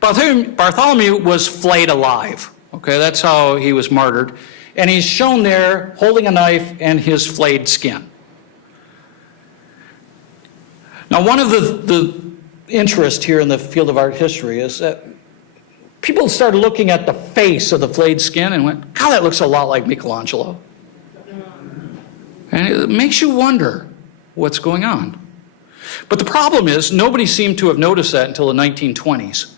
Bartholomew was flayed alive. Okay, that's how he was martyred. And he's shown there holding a knife and his flayed skin. Now, one of the interest here in the field of art history is that people started looking at the face of the flayed skin and went, God, that looks a lot like Michelangelo. And it makes you wonder what's going on. But the problem is, nobody seemed to have noticed that until the 1920s.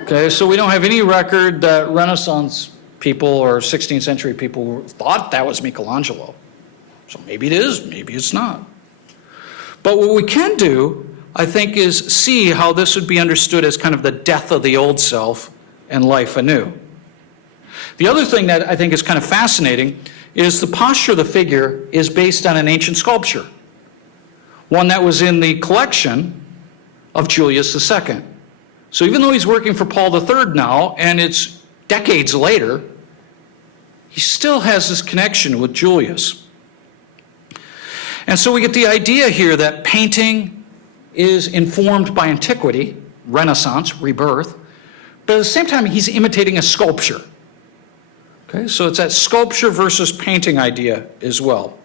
Okay, so we don't have any record that Renaissance people or 16th century people thought that was Michelangelo. So maybe it is, maybe it's not. But what we can do, I think, is see how this would be understood as kind of the death of the old self and life anew. The other thing that I think is kind of fascinating is the posture of the figure is based on an ancient sculpture, one that was in the collection of Julius II. So even though he's working for Paul III now, and it's decades later, he still has this connection with Julius. And so we get the idea here that painting is informed by antiquity, Renaissance, rebirth, but at the same time, he's imitating a sculpture. Okay, so it's that sculpture versus painting idea as well.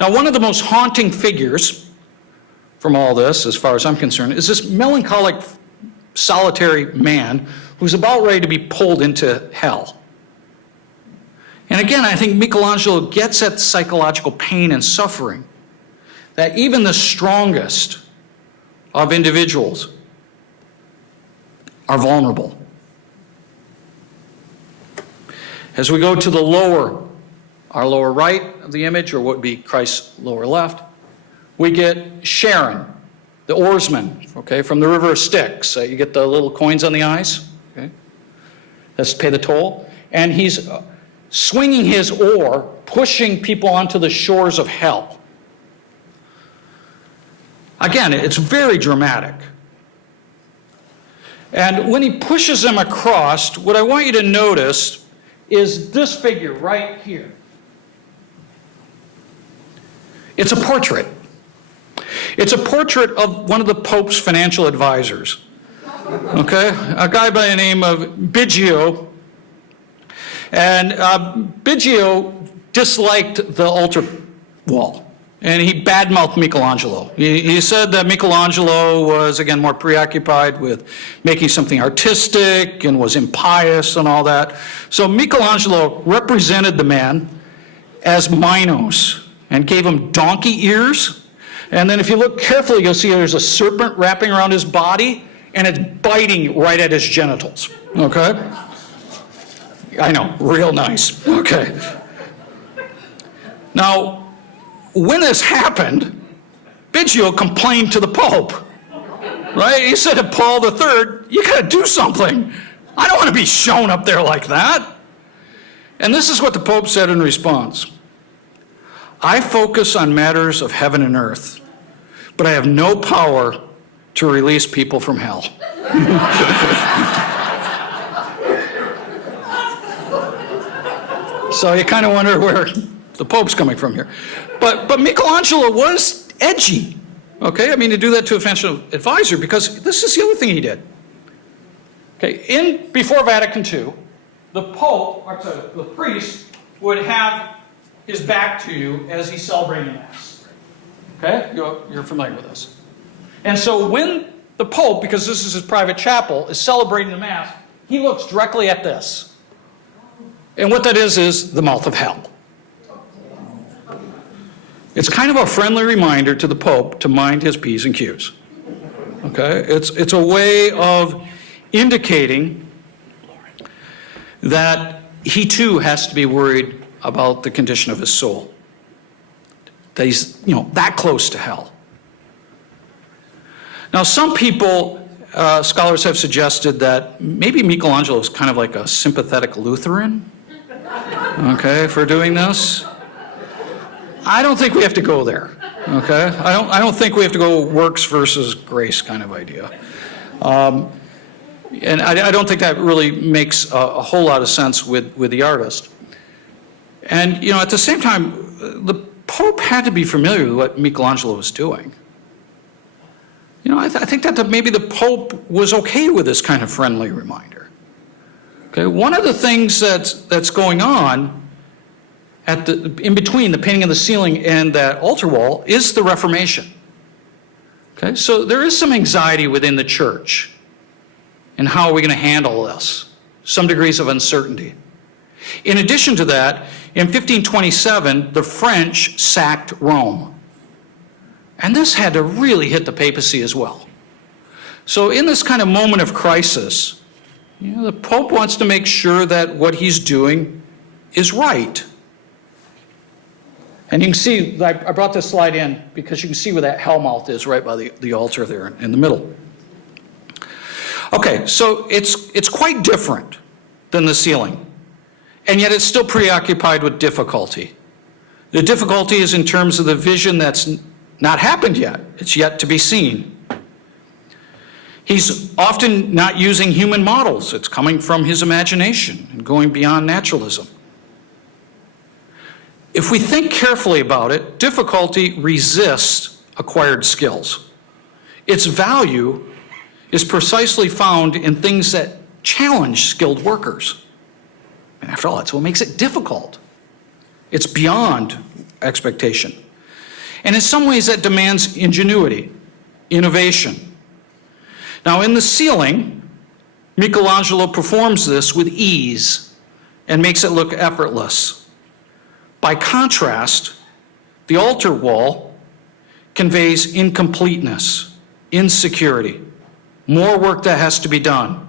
Now, one of the most haunting figures from all this, as far as I'm concerned, is this melancholic, solitary man who's about ready to be pulled into hell. And again, I think Michelangelo gets at psychological pain and suffering that even the strongest of individuals are vulnerable. As we go to the our lower right of the image, or what would be Christ's lower left, we get Sharon, the oarsman, okay, from the River of Styx. You get the little coins on the eyes, okay? That's to pay the toll. And he's swinging his oar, pushing people onto the shores of hell. Again, it's very dramatic. And when he pushes them across, what I want you to notice is this figure right here. It's a portrait. It's a portrait of one of the Pope's financial advisors. Okay? A guy by the name of Biggio. And Biggio disliked the altar wall. and he badmouthed Michelangelo. He said that Michelangelo was, again, more preoccupied with making something artistic and was impious and all that. So Michelangelo represented the man as Minos and gave him donkey ears. And then if you look carefully, you'll see there's a serpent wrapping around his body, and it's biting right at his genitals, okay? I know, real nice, okay. Now, when this happened, Biggio complained to the Pope, right? He said to Paul III, you gotta do something. I don't want to be shown up there like that. And this is what the Pope said in response. I focus on matters of heaven and earth, but I have no power to release people from hell. So you kind of wonder where the Pope's coming from here. But Michelangelo was edgy, okay? I mean, to do that to a financial advisor, because this is the other thing he did. Okay, before Vatican II, the Pope, or sorry, the priest, would have his back to you as he celebrated Mass. Okay? You're familiar with this. And so when the Pope, because this is his private chapel, is celebrating the Mass, he looks directly at this. And what that is the mouth of hell. It's kind of a friendly reminder to the Pope to mind his P's and Q's. Okay? It's a way of indicating that he too has to be worried about the condition of his soul. That he's, that close to hell. Now, some people, scholars have suggested that maybe Michelangelo is kind of like a sympathetic Lutheran, okay, for doing this. I don't think we have to go there, okay? I don't think we have to go works versus grace kind of idea. And I don't think that really makes a whole lot of sense with the artist. And, at the same time, the Pope had to be familiar with what Michelangelo was doing. I think that maybe the Pope was okay with this kind of friendly reminder. Okay, one of the things that's going on in between the painting of the ceiling and that altar wall is the Reformation. Okay, so there is some anxiety within the church. And how are we going to handle this? Some degrees of uncertainty. In addition to that, in 1527, the French sacked Rome. And this had to really hit the papacy as well. So in this kind of moment of crisis, the Pope wants to make sure that what he's doing is right. And you can see, I brought this slide in because you can see where that hell mouth is right by the altar there in the middle. Okay, so it's quite different than the ceiling, and yet it's still preoccupied with difficulty. The difficulty is in terms of the vision that's not happened yet. It's yet to be seen. He's often not using human models. It's coming from his imagination and going beyond naturalism. If we think carefully about it, difficulty resists acquired skills. Its value is precisely found in things that challenge skilled workers. And after all, that's what makes it difficult. It's beyond expectation. And in some ways that demands ingenuity, innovation. Now in the ceiling, Michelangelo performs this with ease and makes it look effortless. By contrast, the altar wall conveys incompleteness, insecurity, more work that has to be done,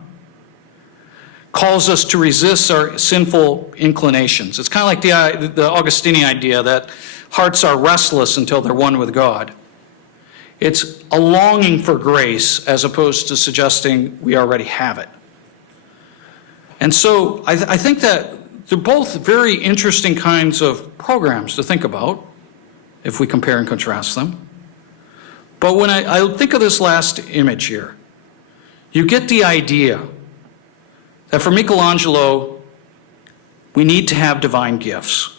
calls us to resist our sinful inclinations. It's kind of like the Augustinian idea that hearts are restless until they're one with God. It's a longing for grace as opposed to suggesting we already have it. And so I think that they're both very interesting kinds of programs to think about if we compare and contrast them. But when I think of this last image here, you get the idea that for Michelangelo, we need to have divine gifts.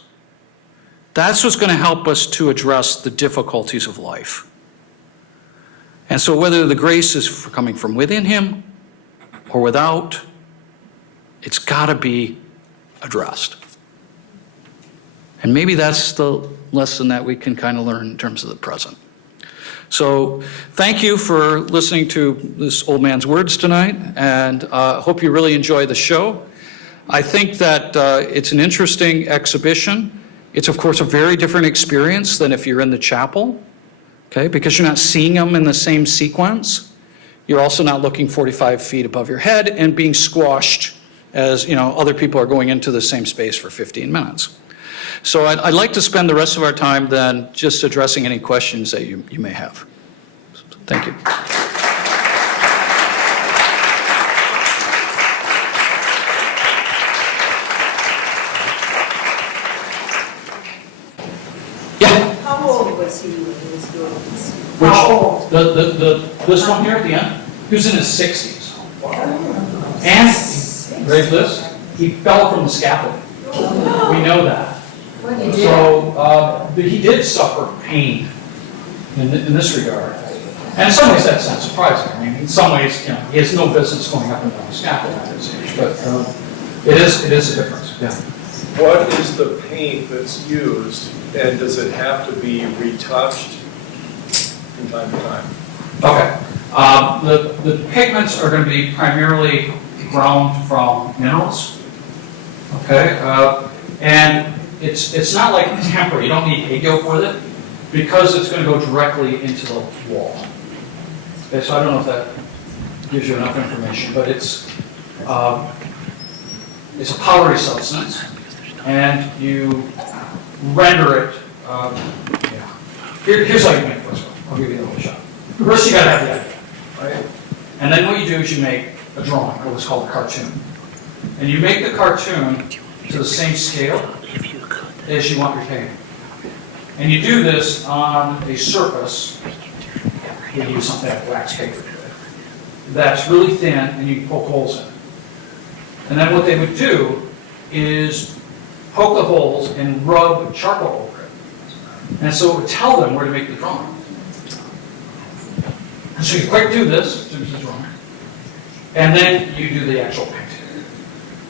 That's what's going to help us to address the difficulties of life. And so whether the grace is coming from within him or without, it's got to be addressed. And maybe that's the lesson that we can kind of learn in terms of the present. So thank you for listening to this old man's words tonight, and hope you really enjoy the show. I think that it's an interesting exhibition. It's, of course, a very different experience than if you're in the chapel, okay, because you're not seeing them in the same sequence. You're also not looking 45 feet above your head and being squashed as, other people are going into the same space for 15 minutes. So I'd like to spend the rest of our time then just addressing any questions that you may have. Thank you. Yeah. How old was he when he was doing this? Which, How old? this one here at the end, he was in his 60s. And, ready for this? He fell from the scaffolding. We know that. So he did suffer pain in this regard. And in some ways that's not surprising. I mean, in some ways, he has no business going up and down the scaffold at his age, but it is a difference. Yeah. What is the paint that's used, and does it have to be retouched from time to time? Okay. The pigments are going to be primarily ground from minerals. Okay. And it's not like temper. You don't need egg yolk with it because it's going to go directly into the wall. Okay, so I don't know if that gives you enough information, but it's a powdery substance, and you render it. Yeah. Here's how you make it first. I'll give you the whole shot. First, you got to have the idea, right? And then what you do is you make a drawing, or what's called a cartoon, and you make the cartoon to the same scale as you want your painting. And you do this on a surface, you use something like wax paper, that's really thin, and you poke holes in it. And then what they would do is poke the holes and rub charcoal over it. And so it would tell them where to make the drawing. And so you quick do this, do the drawing, and then you do the actual painting.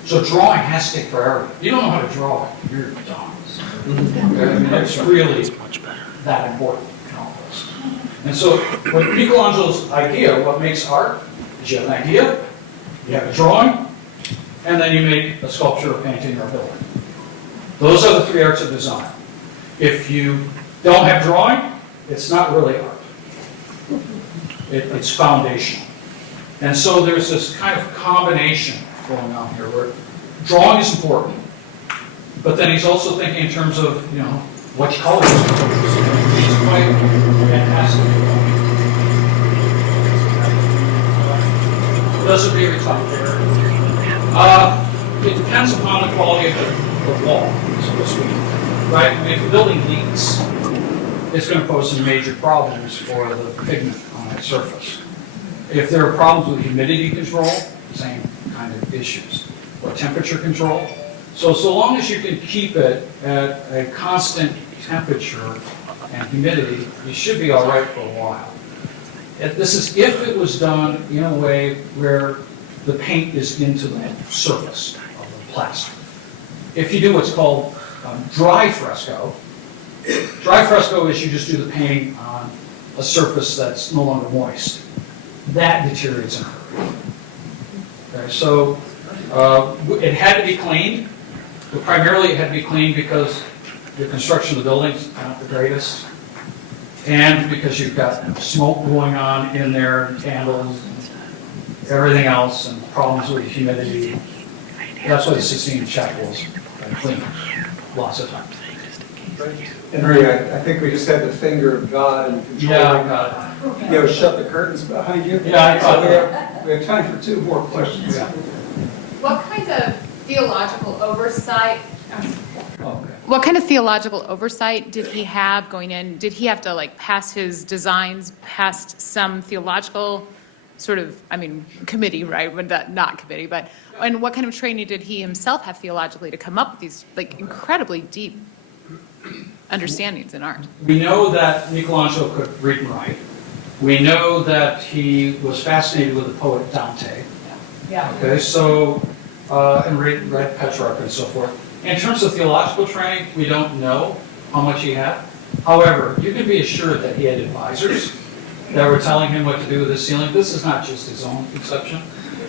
So drawing has to take priority. If you don't know how to draw, you're done. Okay? I mean, it's really that important in all this. And so with Michelangelo's idea, what makes art is you have an idea, you have a drawing, and then you make a sculpture, a painting, or a building. Those are the three arts of design. If you don't have drawing, it's not really art. It's foundational. And so there's this kind of combination going on here where drawing is important, but then he's also thinking in terms of, what colors. It's quite fantastic. Does it be top there? It depends upon the quality of the wall, so to speak. Right? I mean, if the building leaks, it's going to pose some major problems for the pigment on its surface. If there are problems with humidity control, same kind of issues. Or temperature control. So long as you can keep it at a constant temperature and humidity, you should be all right for a while. This is if it was done in a way where the paint is into the surface of the plaster. If you do what's called dry fresco is you just do the painting on a surface that's no longer moist. That deteriorates in a hurry. Okay, so it had to be cleaned, but primarily it had to be cleaned because the construction of the building's not the greatest, and because you've got smoke going on in there, and candles, and everything else, and problems with humidity. That's why the 16th chapel was cleaned lots of times. Henry, I think we just had the finger of God in control. Yeah, I got it. Shut the curtains behind you. Yeah, I got it. We have time for two more questions. Yeah. What kind of theological oversight? Okay. What kind of theological oversight did he have going in? Did he have to pass his designs past some theological sort of, committee, right? Not committee, but and what kind of training did he himself have theologically to come up with these incredibly deep understandings in art? We know that Michelangelo could read and write. We know that he was fascinated with the poet Dante. Yeah. Okay, so, and read Petrarch and so forth. In terms of theological training, we don't know how much he had. However, you can be assured that he had advisors that were telling him what to do with the ceiling. This is not just his own conception.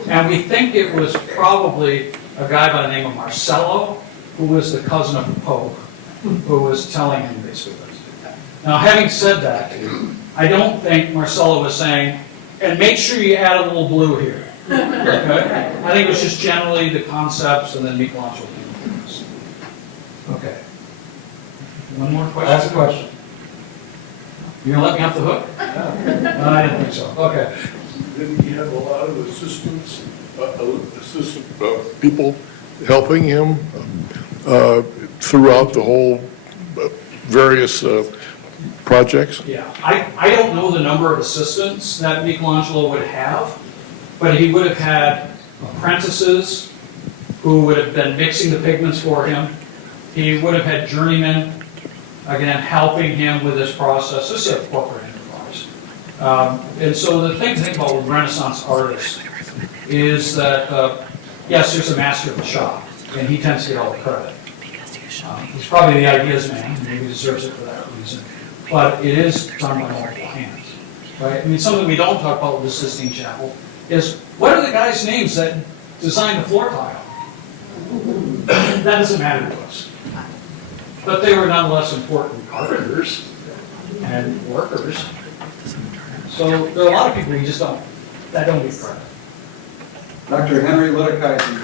And we think it was probably a guy by the name of Marcello, who was the cousin of the Pope, who was telling him basically what to do. Now, having said that, I don't think Marcello was saying, and make sure you add a little blue here. Okay? I think it was just generally the concepts, and then Michelangelo came up with this. Okay. One more question? Last question. You're gonna let me off the hook? No, I didn't think so. Okay. Didn't he have a lot of assistants, people helping him throughout the whole various projects? Yeah, I don't know the number of assistants that Michelangelo would have, but he would have had apprentices who would have been mixing the pigments for him. He would have had journeymen, again, helping him with this process. This is a corporate enterprise. And so the thing to think about with Renaissance artists is that, yes, there's a master of the shop, and he tends to get all the credit. He's probably the ideas man, and maybe deserves it for that reason. But it is done by multiple hands, right? I mean, something we don't talk about with the Sistine Chapel is, what are the guys' names that designed the floor tile? That doesn't matter to us. But they were nonetheless important carpenters and workers. So there are a lot of people we just don't, that don't get credit. Dr. Henry Luttikhuizen.